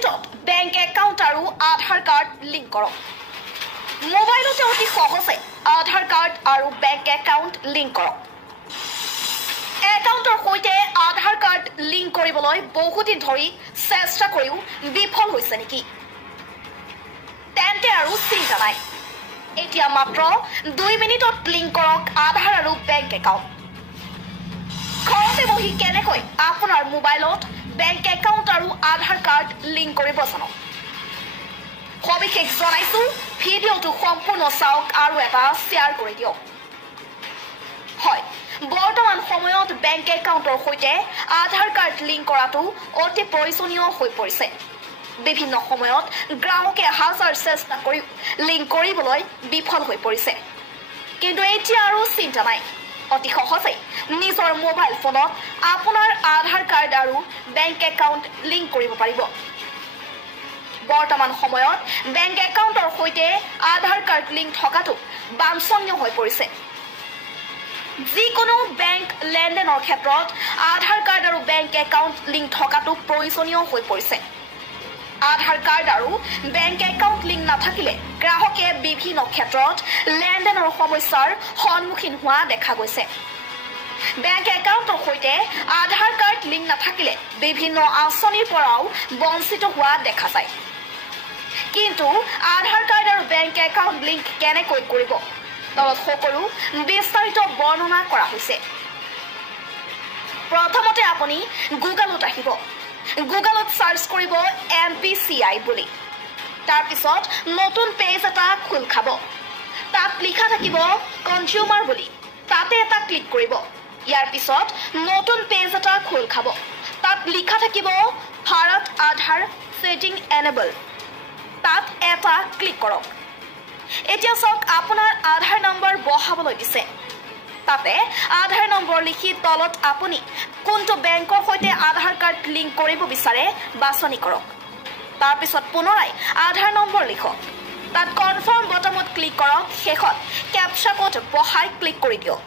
মিনিটত bank account আৰু আধাৰ card link কৰক মোবাইলতে অতি সহজে আধাৰ কাৰ্ড আৰু বেংক একাউণ্ট লিংক কৰক একাউণ্টৰ সৈতে আধাৰ কাৰ্ড লিংক কৰিবলৈ বহুদিন ধৰি চেষ্টা কৰিও বিফল হৈছে নেকি তেন্তে আৰু চিন্তা নাই এতিয়া মাত্ৰ 2 মিনিটত লিংক কৰক আধাৰ আৰু বেংক একাউণ্ট ঘৰতে বহি কেনেকৈ আপোনাৰ মোবাইলত বেংক একাউণ্ট আৰু আধাৰ কাৰ্ড লিংক কৰিব জানক সবিশেষ জনাইছো ভিডিঅ'টো সম্পূৰ্ণ চাওক আৰু এটা শ্বেয়াৰ কৰি দিয়ক হয় বৰ্তমান সময়ত বেংক একাউণ্টৰ সৈতে আধাৰ কাৰ্ড লিংক কৰাটো অতি প্ৰয়োজনীয় হৈ পৰিছে বিভিন্ন সময়ত গ্ৰাহকে হাজাৰ চেষ্টা কৰি লিংক কৰিবলৈ বিফল হৈ পৰিছে কিন্তু এতিয়া আৰু চিন্তা নাই অতি সহজে নিজৰ মোবাইল ফোনত আপোনাৰ আধাৰ কাৰ্ড আৰু বেংক একাউণ্ট লিংক কৰিব পাৰিব বৰ্তমান সময়ত বেংক একাউণ্টৰ সৈতে আধাৰ কাৰ্ড লিংক থকাটো বাঞ্ছনীয় হৈ পৰিছে যিকোনো বেংক লেনদেনৰ ক্ষেত্ৰত আধাৰ কাৰ্ড আৰু বেংক একাউণ্ট লিংক থকাটো প্ৰয়োজনীয় হৈ পৰিছে আধাৰ কাৰ্ড আৰু বেংক একাউণ্ট লিংক নাথাকিলে গ্ৰাহকে বিভিন্ন ক্ষেত্ৰত লেনদেনৰ সমস্যাৰ সন্মুখীন হোৱা দেখা গৈছে বেংক একাউণ্টৰ সৈতে আধাৰ কাৰ্ড লিংক নাথাকিলে বিভিন্ন আঁচনিৰ পৰাও বঞ্চিত হোৱা দেখা যায় কিন্তু আধাৰ কাৰ্ড আৰু বেংক একাউণ্ট লিংক কেনেকৈ কৰিব তলত সকলো বিস্তাৰিত বৰ্ণনা কৰা হৈছে প্ৰথমতে আপুনি গুগলত আহিব গুগলত সাৰ্চ কৰিব MPCI বুলি তাৰ পিছত নতুন পেজ এটা খোল খাব তাত লিখা থাকিব কনজিউমাৰ বুলি তাতে এটা ক্লিক কৰিব ইয়াৰ পিছত নতুন পেজ এটা খোল খাব তাত লিখা থাকিব ভাৰত আধাৰ সেটিং এনেবল তাত এটা ক্লিক কৰক এতিয়া চাওক আপোনাৰ আধাৰ নম্বৰ বহাবলৈ দিছে তাতে আধাৰ নম্বৰ লিখি তলত আপুনি কোনটো বেংকৰ সৈতে আধাৰ কাৰ্ড লিংক কৰিব বিচাৰে বাছনি কৰক তাৰ পিছত পুনৰাই আধাৰ নম্বৰ লিখক তাত কনফাৰ্ম বটনত ক্লিক কৰক শেষত ক্যাপচা কোড বহাই ক্লিক কৰি দিয়ক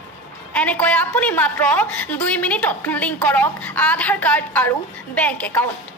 এনেকৈ আপুনি মাত্ৰ 2 মিনিটত লিংক কৰক আধাৰ কাৰ্ড আৰু বেংক একাউণ্ট